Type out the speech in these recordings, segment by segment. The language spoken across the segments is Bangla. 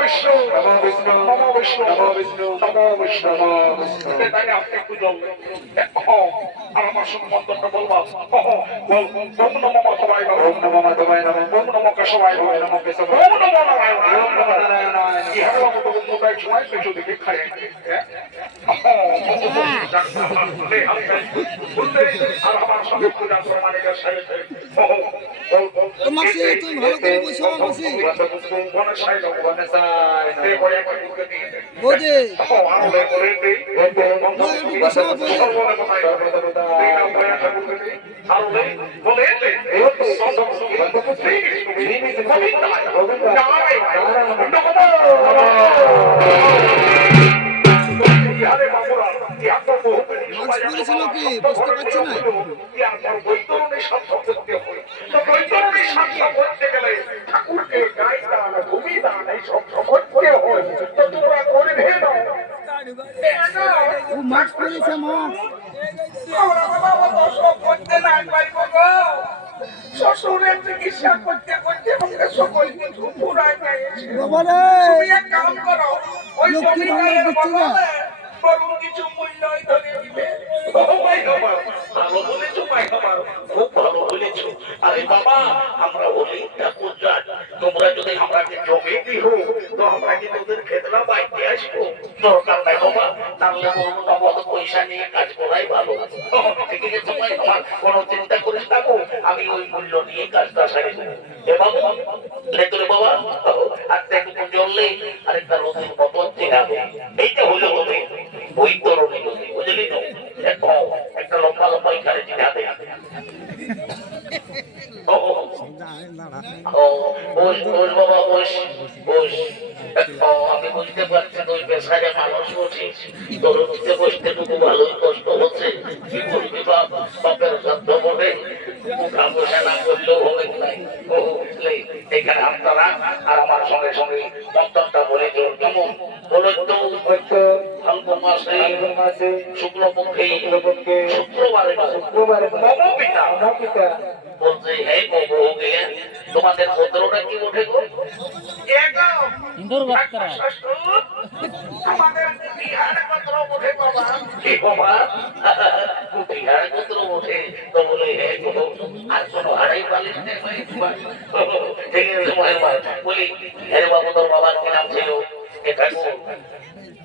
বিষ্ণু নমো বিষ্ণু নমো বিষ্ণু নমো বিষ্ণু নমো বিষ্ণু নমো বিষ্ণু তাই আপনি একটু জ্বলবে আর আমার সঙ্গে মন্ত্রটা বলবা বল ওম নমো মাধবায় নমঃ ওম নমো মাধবায় নমঃ ওম নমো কেশবায় ওম নমঃ নমো কেশবায় ওম নমো নারায়ণায় ওম নমো নারায়ণায় নমঃ। ইহার বাবু তো মোটাই সময় কিছু দেখে খায় আর আমার সঙ্গে পূজা করে মানে সাইডে তো মাসি তুমি ভালো করে বুঝছ মাসি গণেশ সাইড বনসায় নমঃ। এরপরে একটা বুকে দিয়ে দেয় বৌদি আনন্দে করে দেই এতে একটু বসে বৌদি মাস্ক পরেছিল কি? বুঝতে পারছি না। ঠাকুরকে গায়ে দান ভূমি দান এই সব করতে হয় তো তোমরা করে ভেদ ও মাস্ক পরেছে মা আমরা বাবা অত করতে না পারব গো শ্বশুরের চিকিৎসা করতে করতে আমাকে সকল কিছু গেছে তুমি এক কাম করো ওই জমি গায়ের বদলে বরং কিছু মূল্য ধরে দিবে। ভালো পয়সা নিয়ে কাজ করাই ভালো। ঠিক চিন্তা করিস না আমি ওই মূল্য নিয়ে কাজটা সারি এ বাবু, ভেতরে বাবা, আর দেখো জ্বললে আরেকটা নদীর মতো চেনাবে এইটা হলো নদী ওই তরুণী নদী বুঝলি তো দেখো একটা লম্বা লম্বা এখানে চিনাবে ও ও, ও ওই ওই বাবা ওই ওই আমি বুঝতে পারছি তুই পেশারে মানুষ উঠিস তোর উঠতে বসতে টুকু ভালোই কষ্ট হচ্ছে। কি করবি বাপ? বাপের সাধ্য বলে বসে না করলেও হবে নাই? ও বুঝলে এখানে আপনারা আর আমার সঙ্গে সঙ্গে মন্তরটা বলে জোর কেমন? বলো তো। হয়তো ফাল্গুন মাসে মাসে শুক্লপক্ষে শুক্লপক্ষে শুক্রবারে শুক্রবারে মম পিতা নমো পিতা বলছে হে বাবু গিয়ে তোমাদের গোত্রটা কি ওঠে গো? ইন্দোর বাচ্চারা আমাদের বিহার গোত্র ওঠে বাবা। কি বাবা। বিহার গোত্র ওঠে তো বলে হে গো আর কোনো হাড়াই পালিশ নেই ঠিক আছে ভাই ভাই বলি হে বাবু তোর বাবার কি নাম ছিল? এটা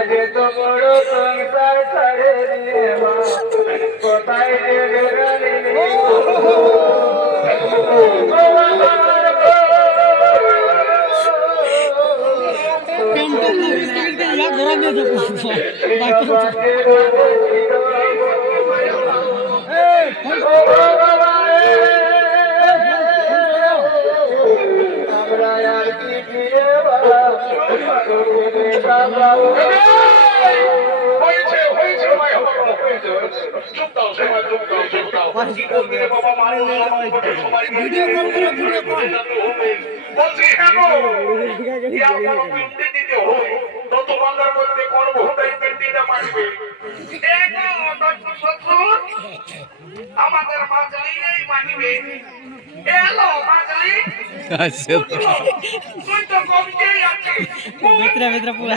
আগে তো বড় সংসার ছাড়ে কোথায় আমরা আর কি বাবা হয়েছে হয়েছে ভাই হয়েছে চুপ দাও সময় চুপ দাও চুপ দাও কি করবি রে বাবা মানুষ সবাই ভিডিও কল করো ভিডিও কল বলছি গো ইয়া বড় পিন্ডি দিতে হয় তত বাংলার মধ্যে করব হতাই পিন্ডিটা মারবে এ গো দত্ত আমাদের মাঝালি এই মানিবে এলো মাঝালি আচ্ছা তুই তো কমকেই আছিস ভিতরে ভিতরে পুরা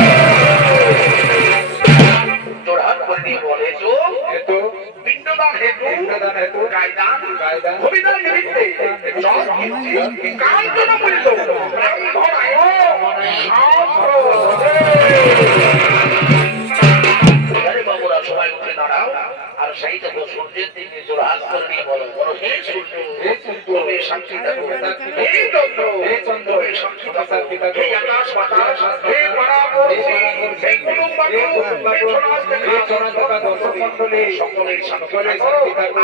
জল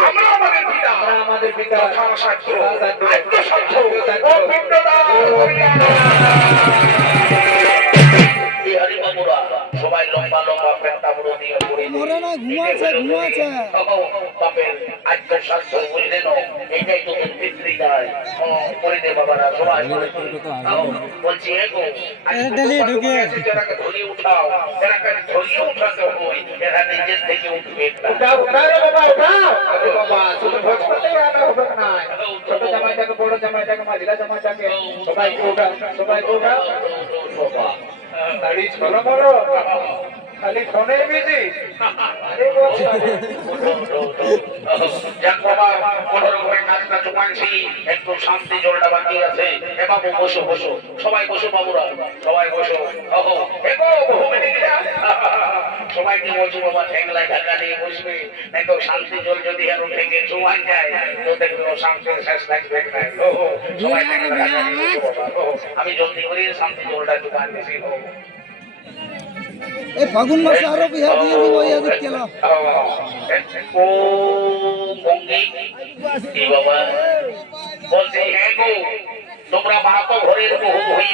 আমরা আমাদের পিতা আমাদের পিতা আত্মসাধ্য আত্মসাধ্য, ও এই হরিবাবুরা সবাই লম্বা লম্বা পেন্টা বুড়ো নিয়ে পড়ে মরে না, ঘুমাচ্ছে, ঘুমাচ্ছে। বাপের আত্মসাধ্য বুঝলেন এইটাই তোদের পিতৃ দেয় ও, দে বাবারা সবাই করে দে। আও, বলছি এগো ডেলি ঢুকে। এরাকে ধরিয়ে উঠাও এরাকে ধরিয়ে উঠাতে হয় এরা নিজের থেকে উঠবে উঠাও উঠাও বাবা উঠাও আরে বাবা শুধু ভোজ আনা হবে না ছোট জামাইটাকে বড় জামাইটাকে মাঝিলা জামাইটাকে সবাইকে উঠাও সবাইকে উঠাও বাবা দাড়ি ছোলো করো। খালি ফোনে বিজি যাক করে কাজটা জমাইছি একটু শান্তি জলটা বাকি আছে। এ বাবু, বসো বসো। সবাই বসো, বাবুরা। সবাই বসো। বহু বহু মিনিটা সবাইকে বাবা ঠেংলায় ঢাকা দিয়ে বসবে নাই শান্তি জল যদি আরও ঠেকে জোয়ান যায় তো দেখল শান্তির শেষ ঠেংলা ওহো, আমি জলদি করে শান্তি জলটা জোগান দিছি ওহো ফাগুন মাসে আরও বিহা দিয়ে দিব ইয়াদের কেলা ও বঙ্গি বাবা বলছি হ্যাঁ গো তোমরা মাহাতো ঘরের বহু হই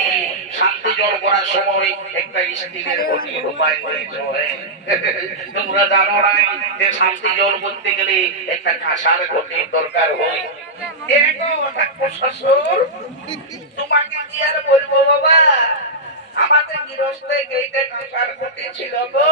শান্তি জল করার সময় একটা ঘটি ঢুকাই দিয়েছ তোমরা জানো না যে শান্তি জল করতে গেলে একটা কাঁসার ঘটির দরকার হয়। আমাদের গৃহস্থে গেইতে কাঁসার ঘটি ছিল গো।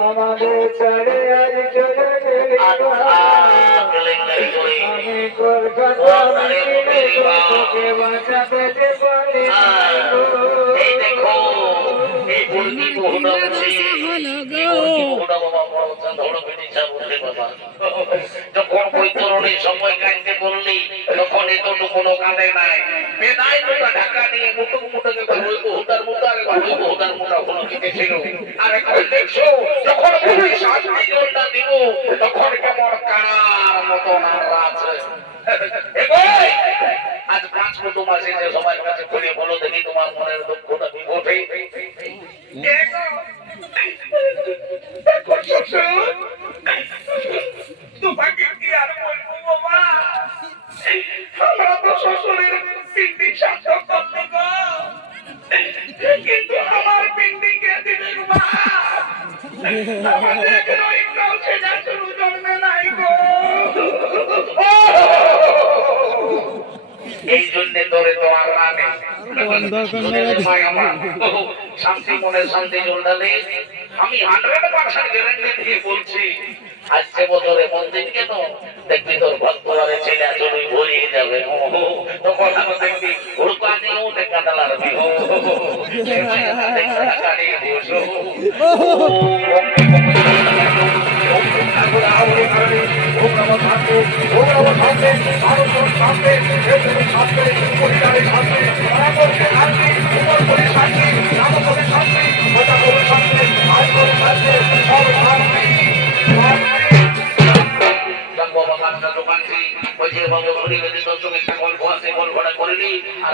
আমাদের চলে আজ চলে গেলি আচ্ছা আমি কলকাতা যখন বৈতরণের সময় কাঁদতে বললি তখন এতটুকু কাঁদে নাই। বেদায় তোটা ঢাকা নিয়ে মুটুক মুটুকে ওই বহুতার মুটা আর ওই বহুতার মুটা হলো কিনেছিল আর এখন দেখছ যখন বলি শান্তি জলটা দিব তখন কেমন কার মতো! আজ পাঁচ কুটুম আছে যে সবার কাছে খুলে বলো দেখি তোমার মনের দুঃখটা কি ওঠে এগো! দেখো শ্বশুর, তোমাকে কি আর বলব বাবা আমরা তো শ্বশুরের পিন্ডি শাসক করতে কিন্তু আমার পিন্ডি কে দিলেন মা? আমাদের রইটাও সেটা শুরু জন্মে নাই গো। এই জন্য তোরে তো আর মানে শান্তি মনে শান্তি জোরদালে আমি হান্ড্রেড পার্সেন্ট গ্যারান্টি দিয়ে বলছি আসছে বছরে মন্দির কেন দেখবি তোর ভক্তবারে ছেলে আসলে ভরিয়ে যাবে তখন আমি দেখবি হুড়কা নিয়েও দেখা দালার বিহ দেখা নিয়ে বসো ঠাকুর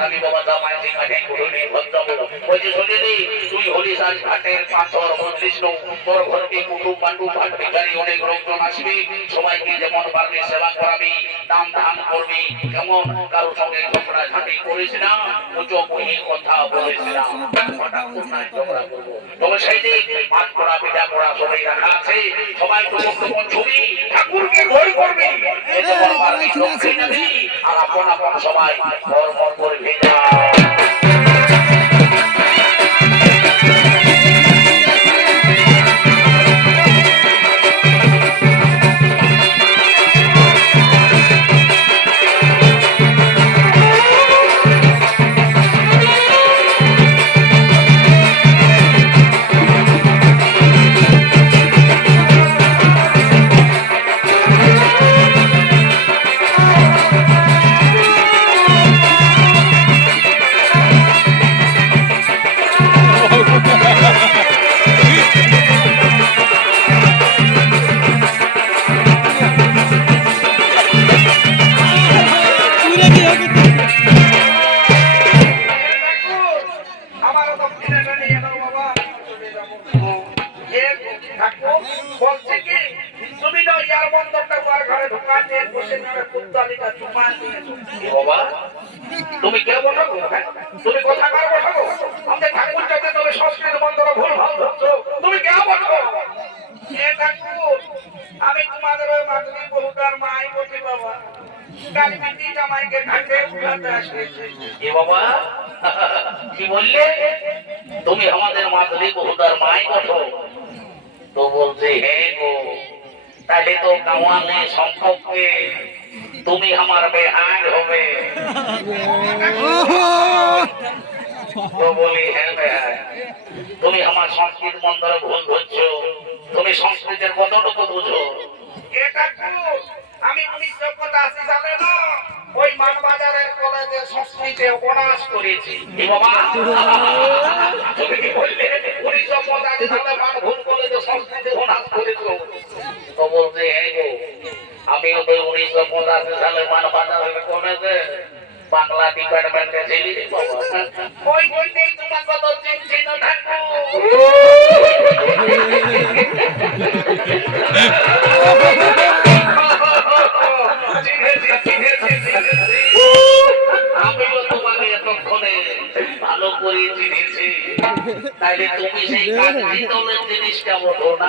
করিলি আর আমি বাবা জামাই ঠিক আছে করলি ভদ্র বলো ওই যে শুনিলি তুই হরিস ঘাটের পাথর বদলিস তোর ঘরকে কুটুম পাট ভিখারি অনেক লোকজন আসবি। সবাইকে যেমন পারবি সেবা করাবি দাম ধান করবি। কেমন? কারোর সঙ্গে ঝগড়া ঝাঁটি করিস না। উঁচু মুহি কথা বলিস না। হঠাৎ কোথায় ঝগড়া করব? তবে সেই দিন মাছ করা পিঠা করা সবাই রাখা আছে। সবাই তোমার তোমার ছবি। ঠাকুরকে ঘর করবি। আর আপন আপন সবাই। ঘর ঘর করে ভেজা। কাল মিটি ঘাটে উঠাতে আসেছি এ বাবা কি বললে? তুমি আমাদের মাতৃ বহুদার মাই ওঠো তো বলছে হে গো তাহলে তো সম্পর্কে তুমি আমার বেহার হবে। তো বলি হ্যাঁ বেহার তুমি আমার সংস্কৃত মন্ত্র ভুল ধরছো তুমি সংস্কৃতের কতটুকু বুঝো? এ আমি উনিশশো পঁচাশি সালে না ওই মানবাজারের কলেজে সংস্কৃতে অনার্স করেছি। বাবা? তুমি কি বললে? উনিশশো পঁচাশি সালে মান ভুল করে তো অনার্স করেছ। তো বলছে এই গো আমিও তো উনিশশো পঁচাশি সালে মান বাজারের কলেজে। বাংলা ডিপার্টমেন্টে ছিলি বাবা? ওই বইতেই তোমার কত চিহ্ন ঠাকুর? তাইলে তুমি সেই কাকাই দলের জিনিসটা বলো না।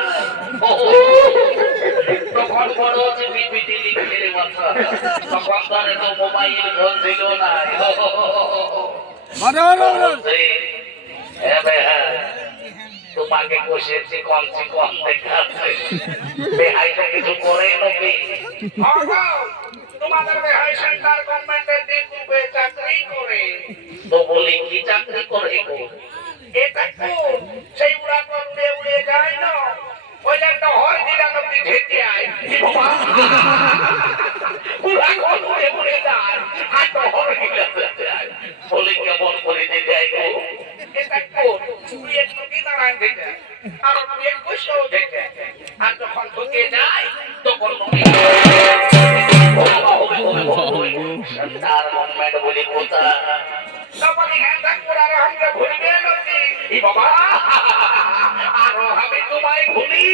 তখন বড় হচ্ছে বিপিটি লিখে রে মাথা তখন ধরে তো মোবাইল ফোন ছিল না। হ্যাঁ হ্যাঁ। তোমাকে বসেছি কমছি কম দেখাচ্ছে। বেহাইটা কিছু করে নাকি তোমাদের বেহাই সেন্টার গভর্নমেন্টের ডিগ্রি চাকরি করে। তো বলি কি চাকরি করে। তার গভর্নমেন্ট বলি কোথা? তখন হ্যাঁ ঠাকুর আর আমরা ঘুরবে নদী এই বাবা আর আমি তোমায় ভুলি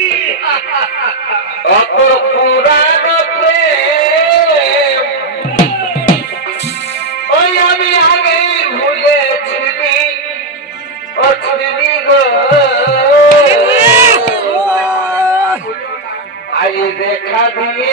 অত পুরানো প্রেম। ওই আমি আগে ভুলেছিলি। অছিলি গো। আই দেখা দিয়ে